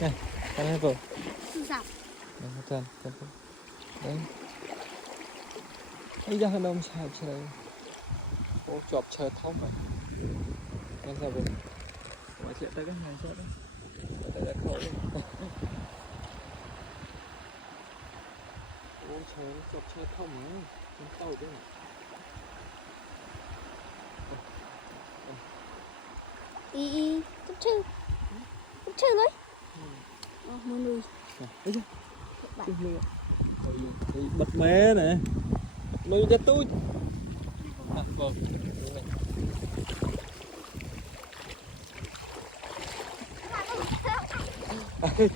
Này, cắn hết rồi. Dọc. Trần. Đấy. Ấy ra đâu xài chơi. Ô chọp chơi thông rồi. Em sao rồi? Mà chuyện tới cái này chết đấy. Tại đã khổ rồi. Ô trời nó chọp chơi thông rồi. Con tàu đấy. Ý cúp chư đấy. Mua nuôi. Đấy chứ. Bật mé này. Nuôi cho tôi. Vâng.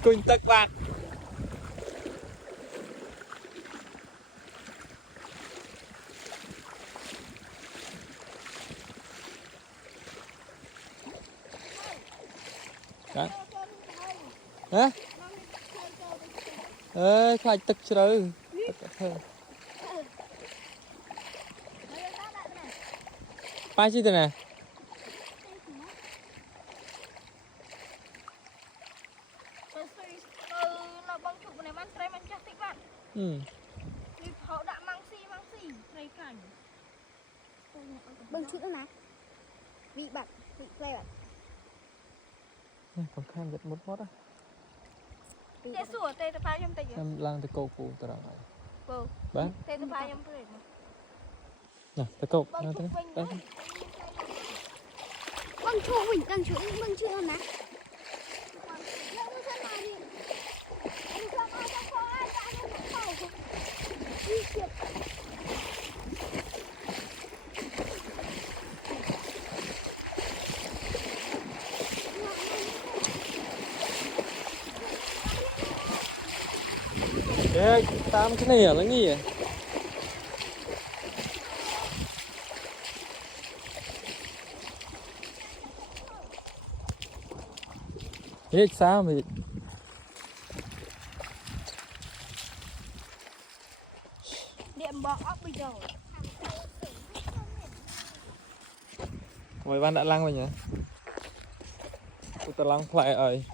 Cùn tắc bạn. Hả? Ê, khai tức rồi. Ba chi thế này? Bưng chút nữa nè. Vị bạc, vị play bạc. Còn khăn giật một mót á. Tê sủa tê tập phá nhâm tê Em lang tới câu phụ tao rồi. Vâng. Bán. Tê tập phá nhâm tê. Nè, tới câu. Lang tới. Bưng chút mình đang chút bưng chút nữa nè. Ê, tam cái này là gì vậy? Biết sao mà Điện bỏ bây giờ. mày ban đã lăng rồi nhỉ? Tao lăng lại rồi.